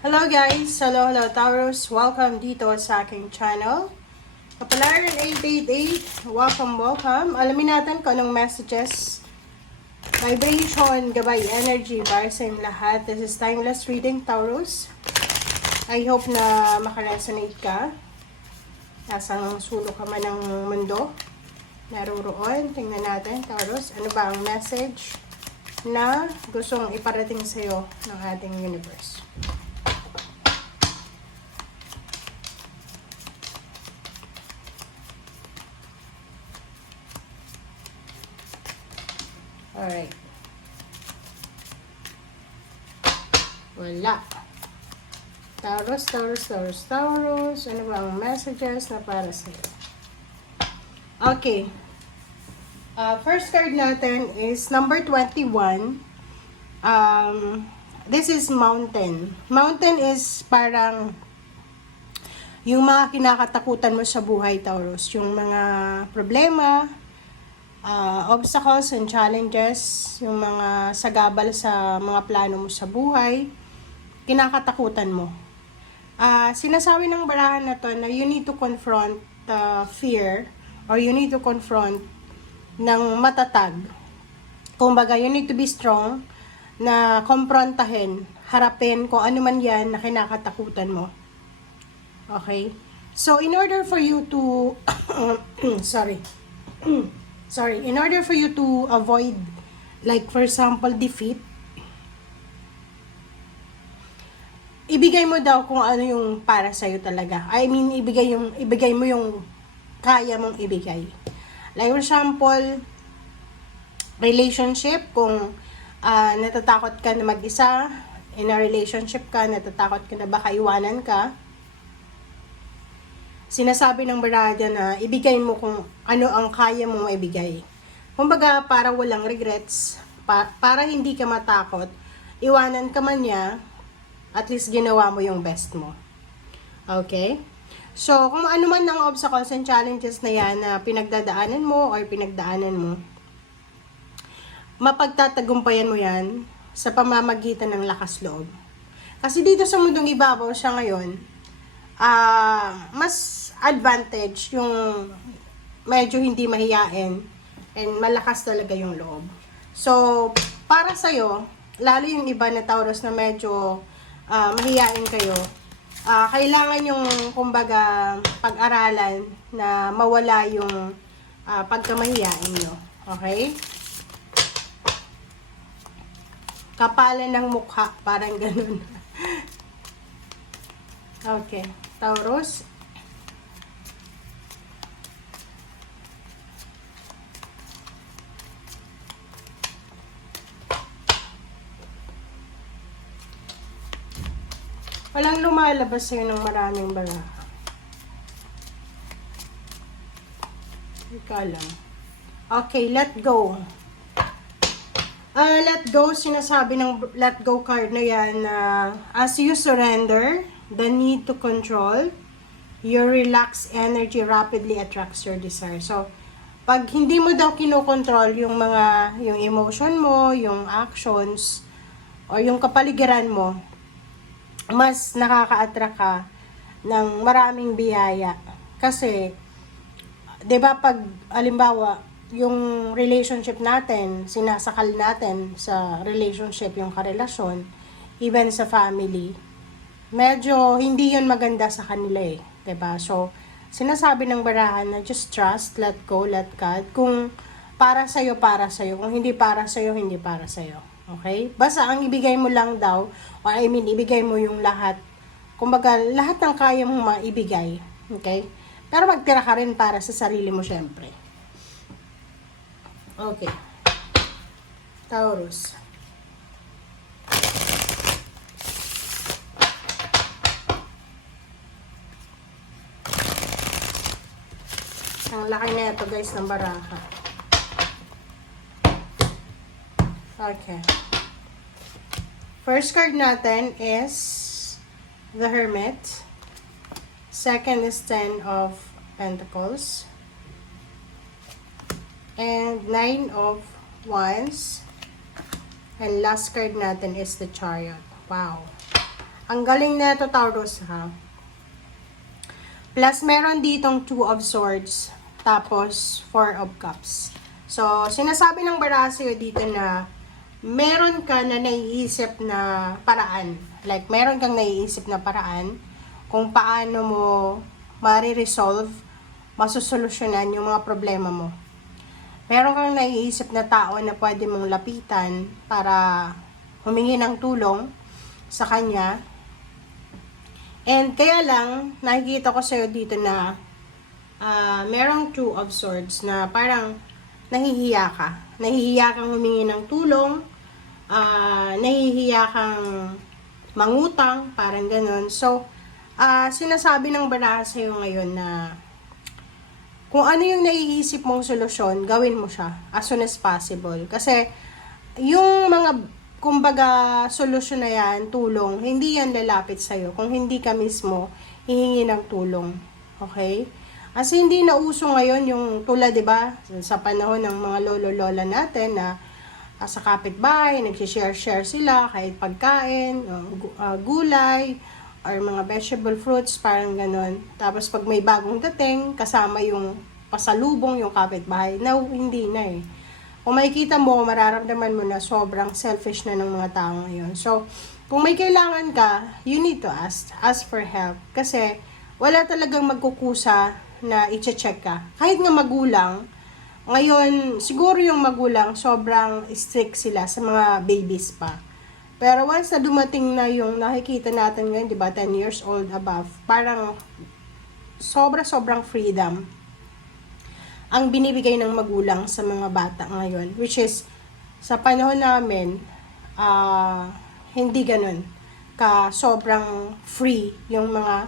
Hello guys! Hello Taurus! Welcome dito sa aking channel. Kapalaran 888, welcome. Alamin natin kung anong messages, vibration, gabay, energy para sa inyong lahat. This is timeless reading, Taurus. I hope na makaresonate ka. Nasang sulok ka man ng mundo. Naruroon. Tingnan natin, Taurus. Ano ba ang message na gustong iparating sa'yo ng ating universe? Alright. Wala. Taurus. Ano ba ang messages na para sa'yo? Okay. First card natin is number 21. This is mountain. Mountain is parang yung mga kinakatakutan mo sa buhay, Taurus. Yung mga problema, obstacles and challenges, yung mga sagabal sa mga plano mo sa buhay, kinakatakutan mo. Sinasabi ng barahan na to na you need to confront fear, or you need to confront ng matatag. Kumbaga, you need to be strong na komprontahin, harapin kung ano man yan na kinakatakutan mo. Okay? So, in order for you to in order for you to avoid, like for example, defeat, ibigay mo daw kung ano yung para sa'yo talaga. I mean, ibigay mo yung kaya mong ibigay. Like for example, relationship, kung natatakot ka na mag-isa, in a relationship ka, natatakot ka na baka iwanan ka, sinasabi ng barada na ibigay mo kung ano ang kaya mong maibigay. Kumbaga, para walang regrets, para hindi ka matakot, iwanan ka man niya, at least ginawa mo yung best mo. Okay? So, kung ano man ang obstacles and challenges na yan na pinagdadaanan mo or pinagdaanan mo, mapagtatagumpayan mo yan sa pamamagitan ng lakas loob. Kasi dito sa mundong ibabaw siya ngayon, mas advantage yung medyo hindi mahiyain and malakas talaga yung loob. So, para sa'yo, lalo yung iba na Taurus na medyo mahiyain kayo, kailangan yung kumbaga pag-aralan na mawala yung pagkamahiyain nyo. Okay? Kapalan ng mukha, parang ganun. Okay, Taurus. Walang lumalabas sa'yo ng maraming baraha. Ikaw lang. Okay, let go. Let go, sinasabi ng let go card na yan na as you surrender the need to control, your relaxed energy rapidly attracts your desire. So, pag hindi mo daw kinokontrol yung emotion mo, yung actions, o yung kapaligiran mo, mas nakaka-attract ka ng maraming biyaya. Kasi, 'di ba pag halimbawa, yung relationship natin, sinasakal natin sa relationship yung karelasyon, even sa family, medyo hindi yun maganda sa kanila eh. 'Di ba? So, sinasabi ng barahan na just trust, let go, let God. Kung para sa'yo, para sa'yo. Kung hindi para sa'yo, hindi para sa'yo. Okay? Basta ang ibigay mo lang daw, or I mean, ibigay mo yung lahat. Kumbaga, lahat ng kaya mong maibigay. Okay? Pero magtira ka rin para sa sarili mo, syempre. Okay. Taurus. Ang laki na ito, guys, ng baraha. Okay. First card natin is the Hermit. Second is 10 of Pentacles. And 9 of Wands. And last card natin is the Chariot. Wow. Ang galing na ito, Taurus, ha? Plus, meron ditong 2 of Swords. Tapos, 4 of Cups. So, sinasabi ng baraha sa'yo dito na meron ka na naiisip na paraan. Like, meron kang naiisip na paraan kung paano mo mariresolve, masusolusyonan yung mga problema mo. Meron kang naiisip na tao na pwede mong lapitan para humingi ng tulong sa kanya. And kaya lang, nakikita ko sa'yo dito na merong 2 of Swords na parang nahihiya ka. Nahihiya kang humingi ng tulong, nahihiya kang mangutang, parang ganun. So, sinasabi ng baraha sa'yo ngayon na kung ano yung naiisip mong solusyon, gawin mo siya as soon as possible. Kasi, yung mga, kumbaga, solusyon na yan, tulong, hindi yan lalapit sa'yo kung hindi ka mismo hihingi ng tulong. Okay? Kasi hindi na uso ngayon yung tulad, di ba, sa panahon ng mga lolo-lola natin na sa kapitbahay, nagsishare-share sila kahit pagkain, gulay, or mga vegetable fruits, parang ganon. Tapos pag may bagong dating, kasama yung pasalubong, yung kapitbahay. Now, hindi na eh. Kung makikita mo, mararamdaman mo na sobrang selfish na ng mga tao ngayon. So, kung may kailangan ka, you need to ask for help. Kasi, wala talagang magkukusa na i-check ka. Kahit nga magulang, ngayon, siguro yung magulang, sobrang strict sila sa mga babies pa. Pero once na dumating na yung nakikita natin ngayon, di ba, 10 years old above, parang sobrang freedom ang binibigay ng magulang sa mga bata ngayon. Which is, sa panahon namin, hindi ganun ka sobrang free yung mga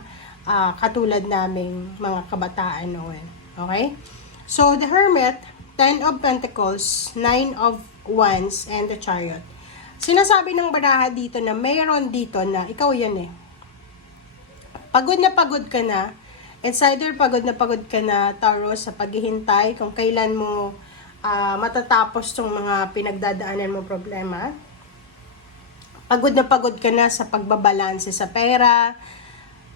katulad naming mga kabataan noon. Okay? So, the Hermit, 10 of Pentacles, 9 of Wands, and the Chariot. Sinasabi ng baraha dito na mayroon dito na ikaw yan eh. Pagod na pagod ka na. It's either pagod na pagod ka na, Taurus, sa paghihintay kung kailan mo matatapos tong mga pinagdadaanan mo problema. Pagod na pagod ka na sa pagbabalanse sa pera,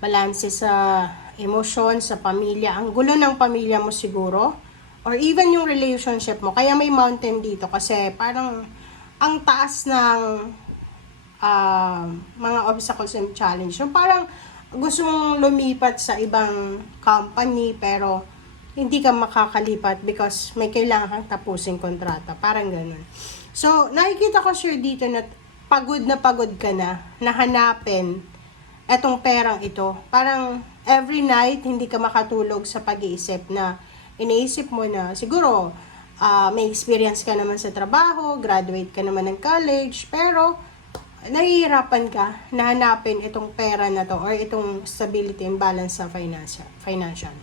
balanse sa emosyon, sa pamilya. Ang gulo ng pamilya mo siguro. Or even yung relationship mo. Kaya may mountain dito kasi parang ang taas ng mga obstacles and challenge. So, parang gusto mong lumipat sa ibang company pero hindi ka makakalipat because may kailangan kang tapusin kontrata. Parang ganun. So, nakikita ko sure dito na pagod ka na hanapin etong perang ito. Parang every night hindi ka makatulog sa pag-iisip na iniisip mo na siguro may experience ka naman sa trabaho, graduate ka naman ng college, pero nahihirapan ka na hanapin itong pera na to or itong stability and balance sa financial.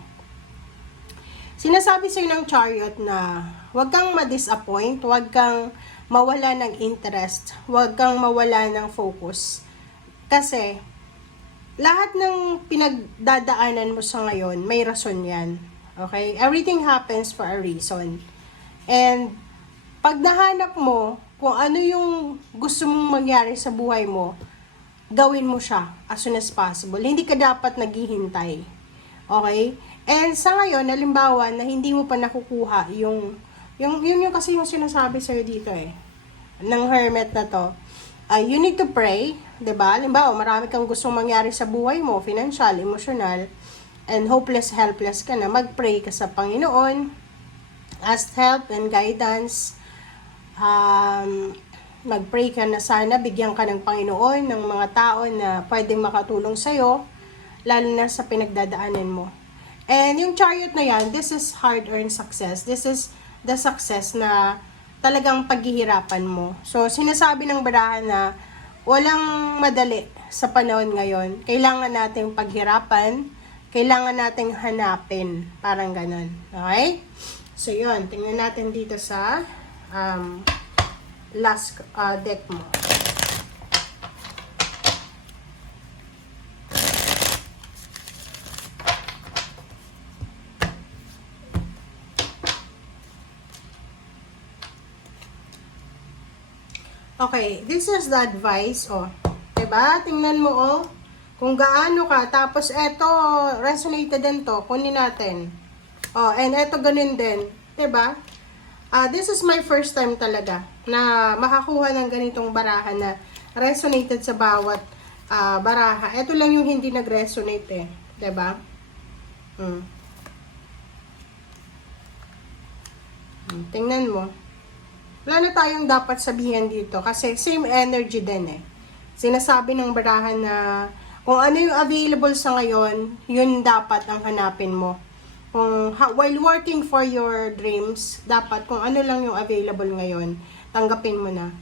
Sinasabi sa'yo ng Chariot na huwag kang ma-disappoint, huwag kang mawala ng interest, huwag kang mawala ng focus. Kasi lahat ng pinagdadaanan mo sa ngayon, may rason yan. Okay? Everything happens for a reason. And pag nahanap mo kung ano yung gusto mong mangyari sa buhay mo, gawin mo siya as soon as possible. Hindi ka dapat naghihintay. Okay? And sa ngayon, halimbawa na hindi mo pa nakukuha yung kasi yung sinasabi sa'yo dito eh, ng Hermit na to. You need to pray, 'di ba? Halimbawa, marami kang gustong mangyari sa buhay mo, financial, emotional, and hopeless, helpless ka na, mag-pray ka sa Panginoon. Ask help and guidance. Mag-pray ka na sana bigyan ka ng Panginoon ng mga tao na pwedeng makatulong sa'yo, lalo na sa pinagdadaanan mo. And yung Chariot na yan, this is hard-earned success. This is the success na talagang paghihirapan mo. So, sinasabi ng baraha na walang madali sa panahon ngayon. Kailangan nating paghirapan, kailangan nating hanapin. Parang ganun. Okay? So, yun. Tingnan natin dito sa last deck mo. Okay, this is the advice, oh. Diba? Tingnan mo, oh. Kung gaano ka, tapos eto, resonated din to, kunin natin. Oh, and eto ganun din, 'di ba? This is my first time talaga na makakuha ng ganitong baraha na resonated sa bawat baraha. Ito lang yung hindi nag-resonate eh, 'di ba? Tingnan mo. Wala na tayong dapat sabihin dito kasi same energy din eh. Sinasabi ng baraha na kung ano yung available sa ngayon, yun dapat ang hanapin mo. Kung while working for your dreams, dapat kung ano lang yung available ngayon, tanggapin mo na.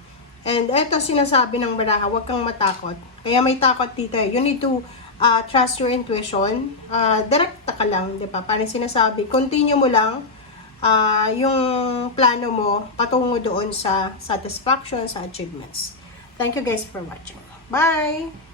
And eto sinasabi ng baraha, huwag kang matakot. Kaya may takot dito eh. You need to trust your intuition. Direkta ka lang, di ba? Parang sinasabi, continue mo lang yung plano mo patungo doon sa satisfaction, sa achievements. Thank you guys for watching. Bye!